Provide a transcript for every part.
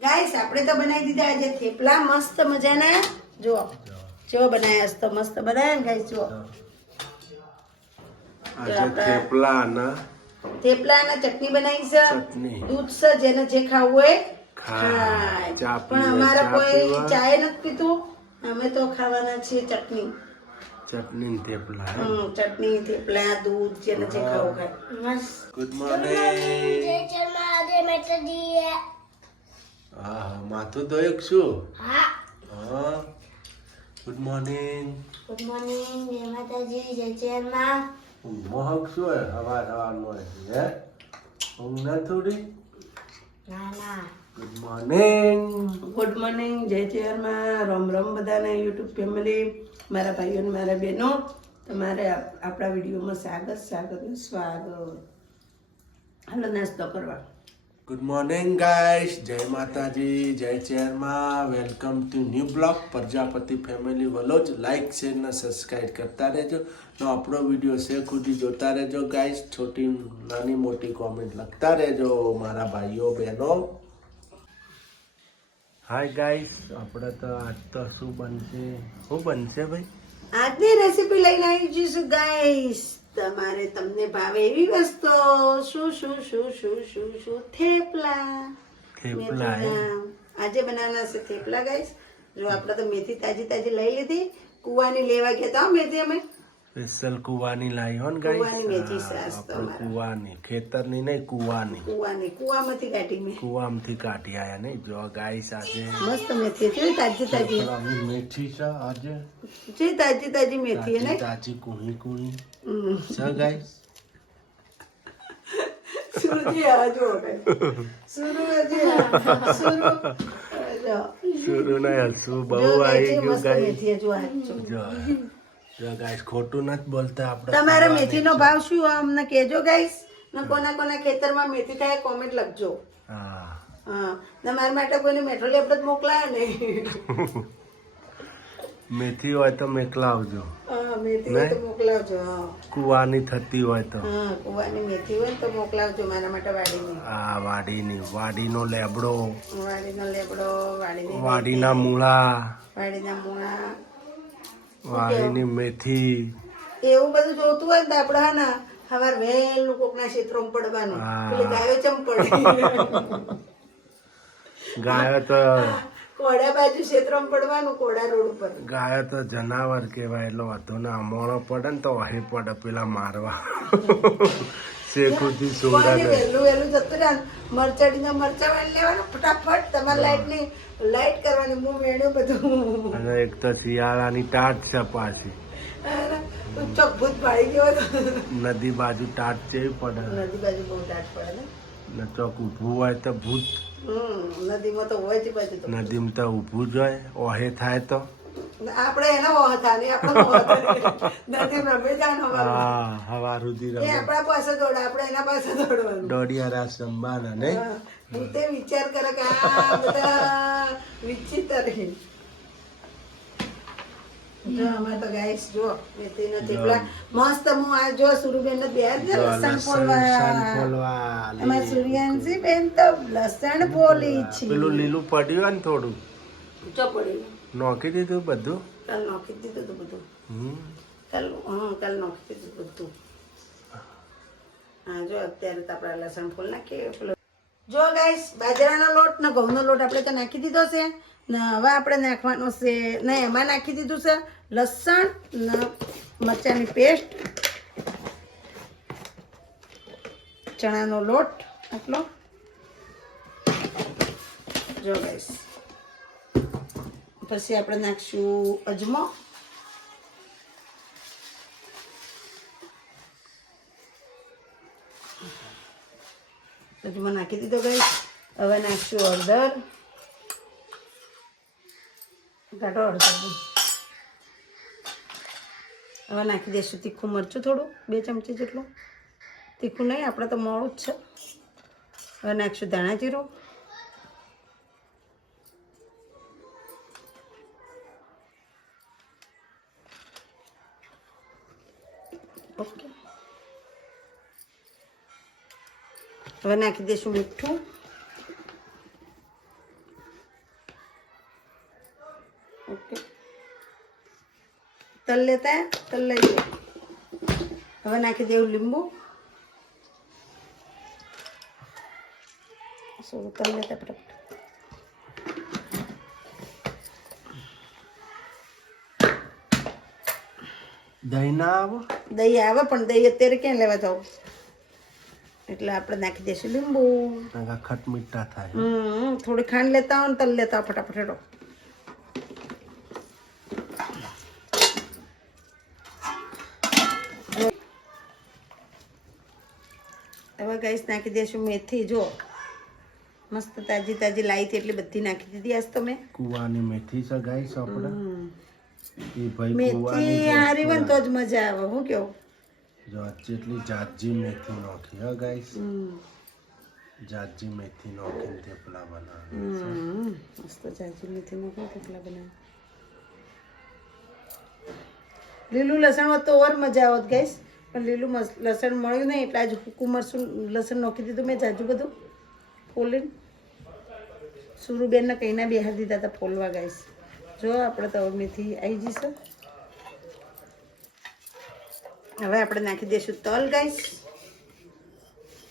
Guys આપણે તો બનાવી દીધા આજે થેપલા મસ્ત મજાના. જો કેવો બનાવ્યા છે, તો મસ્ત બનાવ્યા ને ગાઈસ. જો આજે થેપલા અને ચટણી બનાવી છે, દૂધ છે, જેને જે ખાવું હોય ખાય. પણ અમારા કોઈ ચાય નથી પીતું, અમે તો ખાવાના છીએ ચટણી. ચટણી થેપલા. ચટણી થેપલા દૂધ જેને જે ખાવું ખાય. Good morning. હા માથું ધોયું શું? હા ગુડ મોર્નિંગ. ગુડ મોર્નિંગ, જય માતાજી, જય ચેરમાં. મોહક શું હે સવારમાં હે ઊંઘ ના થોડી? ના ગુડ મોર્નિંગ, જય ચેરમાં. રામ રામ બધાને યુટ્યુબ ફેમિલી, મારા ભાઈઓ અને મારા બહેનો. તમારે આપણા વિડીયોમાં સ્વાગત ને સ્વાગત. હાલો નાસ્તો કરવા. ગુડ મોર્નિંગ ગાઈસ, જય માતાજી, જય ચેરમાં. Welcome to new blog Prajapati family vlogs. Like share ને સબસ્ક્રાઈબ કરતા રહેજો ને આપણો વિડીયો છે ખુદી જોતા રહેજો ગાઈસ. છોટી નાની મોટી કોમેન્ટ લખતા રહેજો મારા ભાઈઓ બહેનો. હાય ગાઈસ, આપણે તો આજ તો શું બનશે ભાઈ? આજની રેસીપી લઈને આવી જઈશું ગાઈસ. તમને ભાવે એવી વસ્તુ. શું થેપલા. આજે બનાવવાના છે થેપલા ગાઈસ. જો આપણે તો મેથી તાજી લઈ લીધી. કુવાની લેવા ગયા હતા મેથી અમે. સ્પેશિયલ કુવાની લાવી હો ને ગાઈસ. કુવાની મેથી સાસ તો કુવાની, ખેતરની નહીં કુવાની. કુવામાંથી કાઢી મેં. કુવામાંથી કાઢી આયા નહીં. જો ગાઈસ આજે મસ્ત મેથી હતી તાજી મેથી છે આજે. જે તાજી મેથી ને તાજી કુણી છે ગાઈસ. સુરજી આ જો સુરુ ના હસવું બહુ આવી ગયું ગાઈસ. મેથી જો જો ગાઈસ ખોટું નથી બોલતા આપણે. તમારા મેથીનો ભાવ શું અમને કહેજો ગાઈસ. ને કોના ખેતરમાં મેથી થાય કોમેન્ટ લખજો. હા તમારા માટે કોઈને મેઠો લેપડો મોકલાયો નહીં. મેથી હોય તો મોકલાવજો. મેથી હોય તો મોકલાવજો. કુવાની થતી હોય તો. કુવાની મેથી હોય તો મોકલાવજો મારા માટે વાડીની. હા વાડીનો લેબડો, વાડીના મૂળા, વાડીની મેથી. એવું બધું જોતું હોય ને તો આપડે હા સવાર વહેલું કોકના ક્ષેત્રમાં પડવાનું. પેલી ગાયો ચમ પડે. ગાયો તો કોડા બાજુ ક્ષેત્રમાં પડવાનું, કોડા રોડ ઉપર. ગાયો તો જનાવર કહેવાય એટલે વાંધો ના. અમોણો પડે ને તો વહી પડે પેલા મારવા. શેખુથી સોડા વહેલું જતું રહે. મરચા વાળી લેવાનું ફટાફટ. તમારે લાઈટ કરવાની. હું મેળ્યું બધું. અને એક તો શિયાળાની ટાટ છે પાછી. ચોકભૂત પાડી ગયો. નદી બાજુ ટાટ જેવી પડે. નદી બાજુ બહુ ટાટ પડે ને ચોક ઊભું હોય તો ભૂત. નદીમાં તો હોય જ બાજુ. નદીમાં તો ઊભું જ હોય. ઓહે થાય તો આપણે એનો ઓહ થાય આપણે નદી રમે જાય. હવા સુધી આપણા પાસે દોડે, આપણે એના પાસે દોડવાનું. દોડિયા રાસ રમવાના નહીં. હું તે વિચાર કરે કે આ બધા વિચિત્ર. જો અમે તો ગાઈસ જો મેથીના થેપલા મસ્ત. હું આ જો સુરુબેન ને બે લસણ ફોલવા. અમાર સૂર્યાંશી બેન તો લસણ ફોલી છે. પેલું લીલું પડ્યું હોય ને થોડું ચો પડ્યું. નોખી દીધું બધું. કાલ નોખી દીધું હતું બધું. કાલ નોખી દીધું બધું. હા જો અત્યારે તો આપણે લસણ ફૂલ નાખીએ. જો ગાઈસ બાજરાનો લોટ ને ઘઉંનો લોટ આપણે તો નાખી દીધો છે ને. હવે આપણે નાખવાનો છે ને, એમાં નાખી દીધું છે લસણ ને મરચાંની પેસ્ટ, ચણાનો લોટ આટલો. જો ગાઈસ પછી આપણે નાખશું અજમો. અજમો નાખી દીધો ગાઈસ. હવે નાખશું હળદર. કાઢો હળદર. હવે નાખી દઈશું તીખું મરચું થોડું, 2 ચમચી જેટલું. તીખું નહીં, આપણે તો મોડું જ છે. હવે નાખશું ધાણા જીરું. ઓકે. હવે નાખી દઈશું મીઠું. ઓકે, તલ લેતા તલ લઈ લે. હવે નાખી દેવું લીંબુ. તલ લેતા ફટાફટ. દહીં ના આવો, દહીં આવે પણ દહીં અત્યારે ક્યાં લેવા જાવ, એટલે આપણે નાખી દઈશું લીંબુ. ખટ મીઠા થાય. થોડી ખાંડ લેતા હો ને તલ લેતા હો ફટાફટ. હેડો. હવે ગાઈસ નાખી દઈશું મેથી. જો મસ્ત તાજી તાજી લાઈ હતી એટલે બધી નાખી દીધી આજ તો મેં. કુવાની મેથી છે ગાઈસ આપણે. એ ભાઈ મેથી હારી હોય ને તો જ મજા આવે. હું કેવું, જો જેટલી જાજી મેથી નાખી હા ગાઈસ. જાજી મેથી નાખીને થેપલા બનાવે. મસ્ત જાજી મેથી નાખી થેપલા બનાવે. લીલું લસણ હોત તો ઓર મજા આવત ગાઈસ, પણ લીલું લસણ મળ્યું નહીં એટલે આજે સૂકું મરચું લસણ નાખી દીધું મેં જાજુ બધું ફોલીને. સુરુબેનને કઈના બેહાર દીધા હતા ફોલવા ગાઈસ. જો આપણે તો મેથી આવી જશે. હવે આપણે નાખી દઈશું તલ ગાઈસ.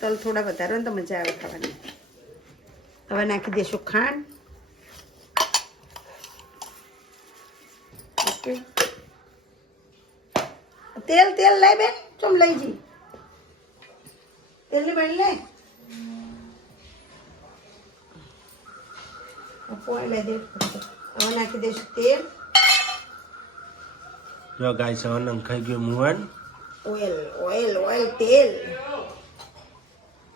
તલ થોડા વધારે હોય ને તો મજા આવે ખાવાની. હવે નાખી દઈશું ખાંડ. ઓકે, તેલ તેલ લઈ બેન, ચમ લઈ જી તેલની બની લે. પોઈ લઈ દે. હવે નાખી દઈશું તેલ. જો ગાઈસ હવે નંખાઈ ગયું મુવન. ઓઇલ ઓઇલ ઓઇલ તેલ.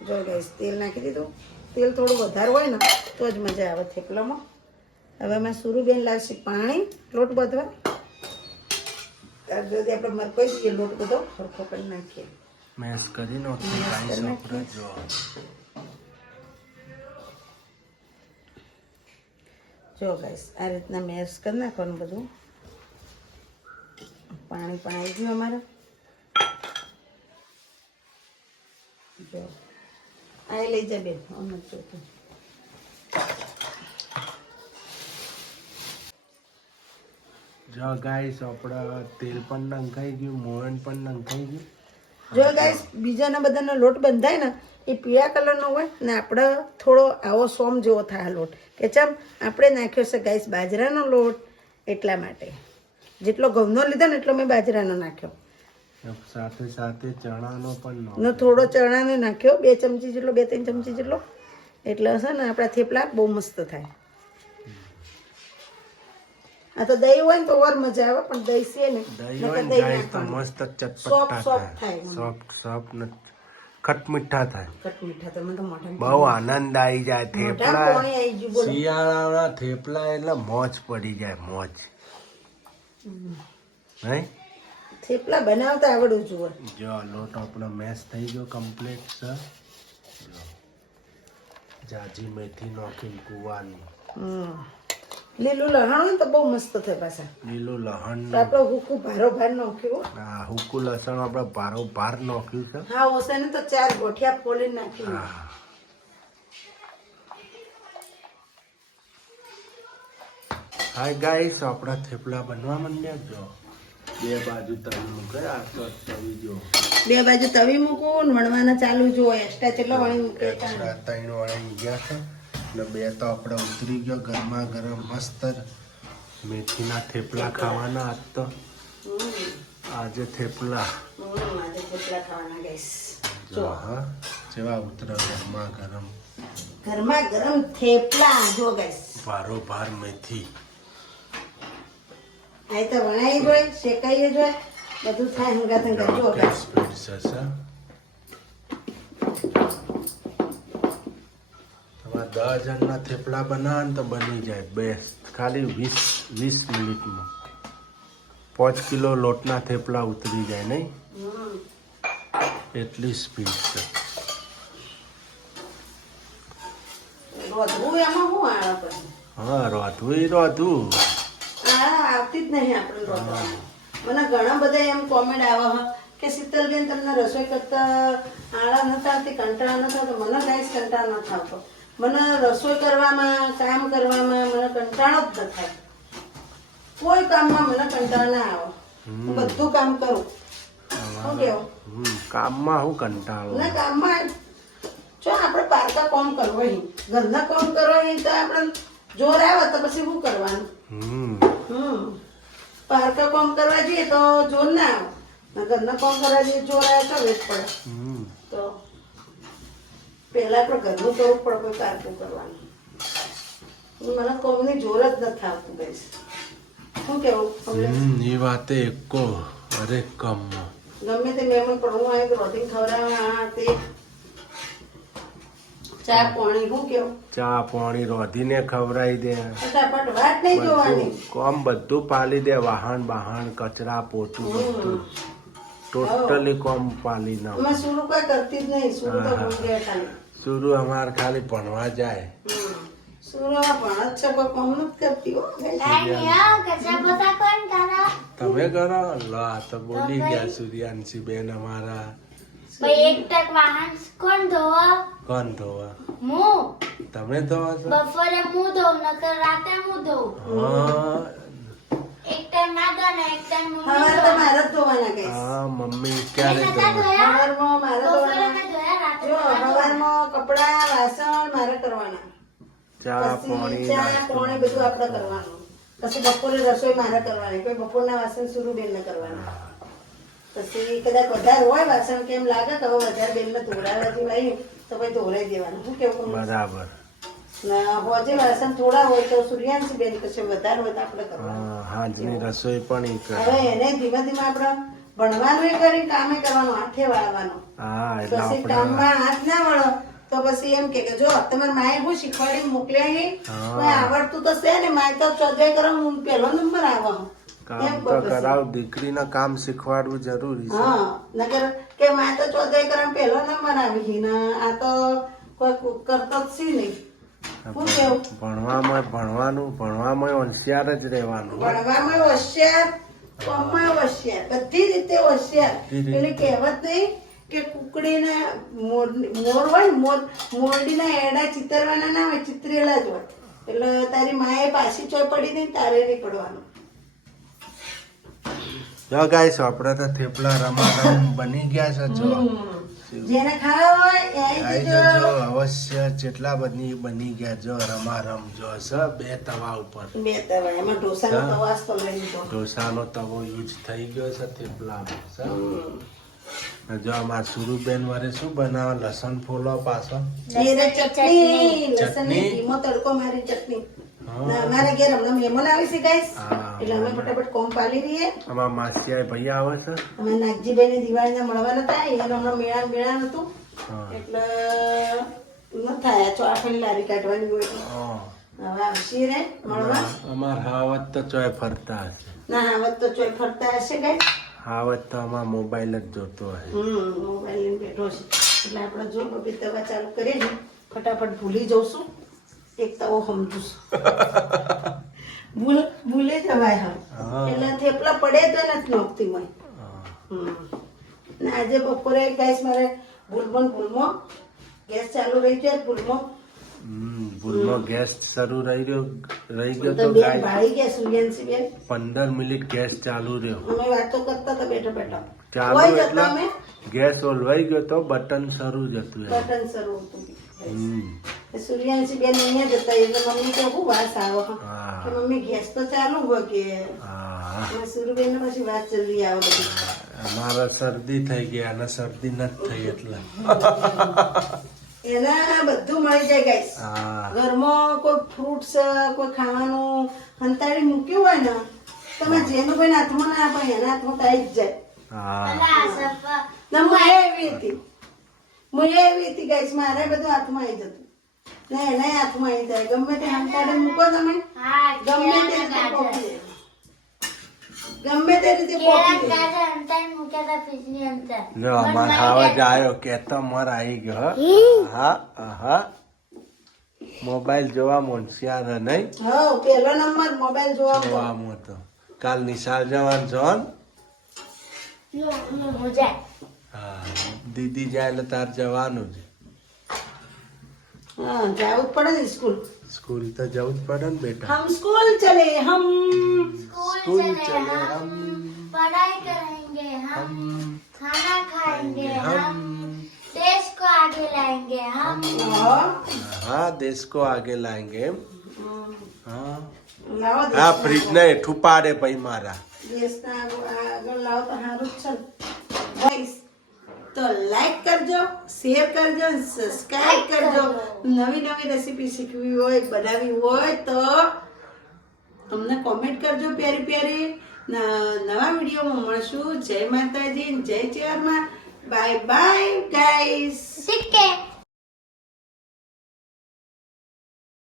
જો ગાઈસ તેલ નાખી દીધું. તેલ થોડું વધારે હોય ને તો જ મજા આવે થેપલામાં. હવે અમે સુરુબેન લાવશે પાણી લોટ બાંધવા. ત્યાર સુધી આપણે મરકોઈ દઈએ લોટ બધો સરખો કરી નાખીએ. મેશ કરી નાખીએ ગાઈસ આપણે. જો ગાઈસ આ રીતના મેશ કરી નાખવાનું બધું. પાણી પણ આવી ગયું અમારે. જો આ લઈ જા બેન. અમને જોતું જો ગાઈસ આપણા તેલ પણ નંખાઈ ગયું, મોહન પણ નંખાઈ ગયું. જો ગાઈસ બીજાના બધાનો લોટ બંધાય ને એ પીળા કલરનો હોય ને આપણે થોડો આવો સોમ જેવો થાય લોટ. કે ચમ આપણે નાખ્યો છે ગાઈસ બાજરાનો લોટ, એટલા માટે. જેટલો ઘઉંનો લીધો ને એટલો મેં બાજરાનો નાખ્યો. સાથે સાથે ચણાનો પણ ને થોડો ચણાનો નાખ્યો 2 ચમચી જેટલો, 2-3 ચમચી જેટલો. એટલે છે ને આપણા થેપલા બહુ મસ્ત થાય. આ તો દહીં હોય ને તો ઓર મજા આવે, પણ દહીં છે ને દહીં હોય ને ગાઈસ તો મસ્ત ચટપટા થાય. સોફ્ટ સોફ્ટ ને ખટ મીઠા થાય. ખટ મીઠા તો મને તો મોઢામાં બહુ આનંદ આવી જાય. થેપલા પાણી આવી ગયું. બોલો શિયાળાના થેપલા એટલે મોજ પડી જાય, મોજ. નહીં થેપલા બનાવતા આવડવું જોઈએ. જો લોટ આપણો મેશ થઈ ગયો કમ્પ્લીટ છે. જો જાજી મેથી નાખીને કુવાની. લીલું લહણ હોય ને તો બહુ મસ્ત થાય પાછા. લીલું લહણ તો આપણે હુકું ભારો ભાર નાખ્યું. હા, હુકું લસણ આપણે ભારો ભાર નાખ્યું છે. હા ઓસે ને તો 4 ગોઠિયા ફોલીને નાખ્યું. હાય ગાઈસ આપણા થેપલા બનવા માંડ્યા. જો બે બાજુ તવી મૂકે. આ તો તવી જો 2 બાજુ તવી મૂકું ને વણવાના ચાલુ જો. એક્સ્ટ્રા કેટલો વણી મૂકે? 3 વળી ગયા છે ને 2 તો આપણે ઉતરી ગયો. ગરમા ગરમ મસ્ત મેથીના થેપલા ખાવાના. આજ તો આજે થેપલા. આજે થેપલા ખાવાના ગાઈસ. જો હા જેવા ઉતરે ગરમા ગરમ. ગરમા ગરમ થેપલા જો ગાઈસ. ભારો ભાર મેથી. આ તો વણાઈ જોય, શેકાઈ જોય, બધું થાય. હંગા હંગા જો ગાઈસ. સ્પીડ છે તમારે 10 જણના થેપલા બનાવે ને તો બની જાય બેસ્ટ. ખાલી 20 મિનિટમાં 5 કિલો લોટના થેપલા ઉતરી જાય. નહીં એટલી સ્પીડ છે. રોધવું એમાં શું આવે પછી? હા રોધવું આવતી જ નહીં આપણે રોધવાનું. મને ઘણા બધા એમ કોમેન્ટ આવે કે શીતલબેન તમને રસોઈ કરતા આળા નથી આવતી, કંટાળા નથી આવતો. મને ગાઈસ કંટાળો નથી આવતો. મને રસોઈ કરવામાં, કામ કરવામાં મને કંટાળો જ ન થાય. કોઈ કામમાં મને કંટાળો ના આવે હું બધું કામ કરું શું કેવું કામમાં હું કંટાળો ના કામમાં જો આપણે પારકા કામ કરવા ઘરના કામ કરવા તો આપણે જોર આવે તો પછી શું કરવાનું પારકા કામ કરવા જઈએ તો જોર ના આવે ઘરના કામ કરવા જઈએ જોર આવે તો વેચ પડે તો પેલા આપણે ઘરનું કરવું પડે કોઈ પારકું કરવાનું મને કોમની જોર જ નથી આવતું ગઈશ શું કેવું એ વાતે એકો અરે કમ ગમે તે મહેમાન પડવું આવે રોટી ખવડાવવા આ તે ચા પાણી શું કેવું ચા પાણી રોધીને ખવડાવી દે ફટાફટ વાત નહીં જોવાની કોમ બધું પાલી દે વાહન કચરા પોતું બધું ટોટલી કોમ પાલી ના અમે સુરુ કઈ કરતી જ નહીં સુરુ તો ભૂલ ગયા ખાલી શુરુ અમાર ખાલી ભણવા જાય સુરવા પણ અચ્છા કોઈ કામ નથી કરતી હો તમે કરો લો આ તો બોલી ગયા સૂર્યાંશી બેન અમારા કોણ ધોવા તમે ધોવા છો બપોરે હું ધોઉં નકર રાતે હું ધોઉં હા એક ટાઈમ ના ધો ને એક ટાઈમ હવે તો મારે જ ધોવાના કઈ હા મમ્મી ક્યારે નતા ધોવા ધોયા સવારમાં મારે બપોરે ધોવાના મેં ધોયા રાતે જો સવારમાં કપડા વાસણ મારે કરવાના ચા પછી પાણી ચા પાણી બધું આપણે કરવાનું પછી બપોરે રસોઈ મારે કરવાની કોઈ બપોરના વાસણ સુરુબેન ને કરવાના પછી કદાચ વધારે હોય વાસણ કેમ લાગે તો હવે વધારે બેન ને ધોળાવા જેવા તો ભાઈ ધોરાઈ દેવાનું શું કેવું બરાબર ના હોજે વાસણ થોડા હોય તો સૂર્યાંશી બેન કશે વધારે હોય તો આપણે કરવાનું હાજની રસોઈ પણ ઈ કરે હવે એને ધીમે ધીમે આપણે ભણવાનું કરી કામે કરવાનું હાથે વાળવાનું હા એટલે પછી આપણે કામમાં હાથ ના વળો તો પછી એમ કે જો તમારે માએ હું શીખવાડી મોકલ્યા નહીં કોઈ આવડતું તો છે ને માએ તો ચોદવાઈ કરો હું પહેલો નંબર આવવાનો કામ તો કરાવ દીકરીને કામ શીખવાડવું જરૂરી છે હા નગર કે માએ તો ચોદવાઈ કરો પહેલો નંબર આવી ને આ તો કોઈ કરતો જ છે નહીં શું કેવું ભણવામાં હોશિયાર જ રહેવાનું ભણવામાં હોશિયાર કામમાં હોશિયાર બધી રીતે હોશિયાર પેલી કહેવત નહીં કે કુકડીને મોર હોય ને મોરડીના એડા ચિતરવાના ના હોય ચિતરેલા જ હોય એટલે તારી માએ પાછી ચોય પડી નહીં તારે નહીં પડવાનું જો ગાઈસ આપણે તો થેપલા રમારમ બની ગયા છે જો જેને ખાવા હોય એ આઈ જજો અવશ્ય જેટલા બની ગયા જો રમારમ જો છે બે તવા ઉપર બે તવા એમાં ઢોસાનો તવાસ તો લઈ લીધો ઢોસાનો તવો યુઝ થઈ ગયો છે થેપલામાં છે જો અમાર સુરુબેન વારે શું બનાવે લસણ ફોલો પાછો જીરે ચટણી લસણની ધીમો તડકો મારી ચટણી ના અમારે ઘેર હમણાં મહેમાન આવી છે ગાઈસ એટલે અમે ફટાફટ કોમ પાલી રહીએ અમાર માસિયા ભાઈ આવે છે અમે નાગજીભાઈ ને દિવાળીને મળવાના હતા એને હમણાં મેળા નતું એટલે ન થાય ચોફેલી લારી કાઢવાની હોય એટલે હવે આવશી રે મળવા અમાર હાવત તો ચોય ફરતા હશે ના હાવત તો ચોય ફરતા હશે ગાઈસ હાવત તો અમાર મોબાઈલ જ જોતો હશે મોબાઈલ લઈને બેઠો છે એટલે આપણે જો બબી તવા ચાલુ કરીએ ને ફટાફટ ભૂલી જઉં એક તવો સમજુ ભૂલે જવાય હા એટલે થેપલા પડે તો નથી નોખતી મને ને આજે બપોરે ગાઈસ મારે ભૂલમાં ગેસ ચાલુ રહી જાય ભૂલમાં ગેસ શરૂ રહી ગયો તો તો બેન ભાળી ગયા સૂર્યાંશી બેન 15 મિનિટ ગેસ ચાલુ રહ્યો અમે વાતો કરતા હતા બેઠા બેઠા ચાલુ હોય એટલે જતા અમે ગેસ ઓલવાઈ ગયો તો બટન શરૂ જ હતું એમ. બટન શરૂ હતું સૂર્યાંશી બેન અહીંયા જતા એટલે મમ્મી કે હું વાસ આવો કે મમ્મી ગેસ તો ચાલુ હોય કે સુરુબેન ને પછી વાત જલ્દી આવે બધી અમારા શરદી થઈ ગયા અને શરદી નથી થઈ એટલે એના બધું મળી જાય ગાઈસ ઘરમાં કોઈ ફ્રૂટ્સ કોઈ ખાવાનું હંતાડી મૂક્યું હોય ને તમે જેનું કોઈ હાથમાં ના આપે એના હાથમાં તો આવી જ જાય હું એવી હતી ગાઈસ મારે બધું હાથમાં આવી જતું ને એના હાથમાં આવી જાય ગમે તે હંતાડી મૂકો તમે ગમે તે રીતે પોકી જાય. ગમે તે રીતે પોકી જાય. જો અમાર હાવજ આવ્યો કેતો મર આવી ગયો હા મોબાઈલ જોવા હોશિયાર નહીં હા પેલો નંબર મોબાઈલ જોવામાં જોવામાં હતો કાલ નિશાળ જવાનું છો ને? હા દીદી જાય એટલે તાર જવાનું જ હા જાવું જ પડે ને સ્કૂલ સ્કૂલ તો જવું જ પડે ને બેટા હમ સ્કૂલ ચલે હમ स्कूल स्कूल चले चले हम पढ़ाई करेंगे हम खाना खाएंगे हम देश को आगे लाएंगे हम હા દેશ કો આગે લાએંગે એમ હા લાવો હા ફ્રીજ ને હેઠું પાડે ભાઈ મારા દેશના આગળ લાવો તો સારું જ છે ગાઈસ તો લાઈક કરજો શેર કરજો સબસ્ક્રાઇબ કરજો નવી નવી રેસીપી શીખવી હોય બનાવવી હોય તો અમને કોમેન્ટ કરજો પ્યારી પ્યારી નવા વિડીયોમાં મળશું જય માતાજી જય ચેરમાં બાય બાય ગાઈસ ठीक है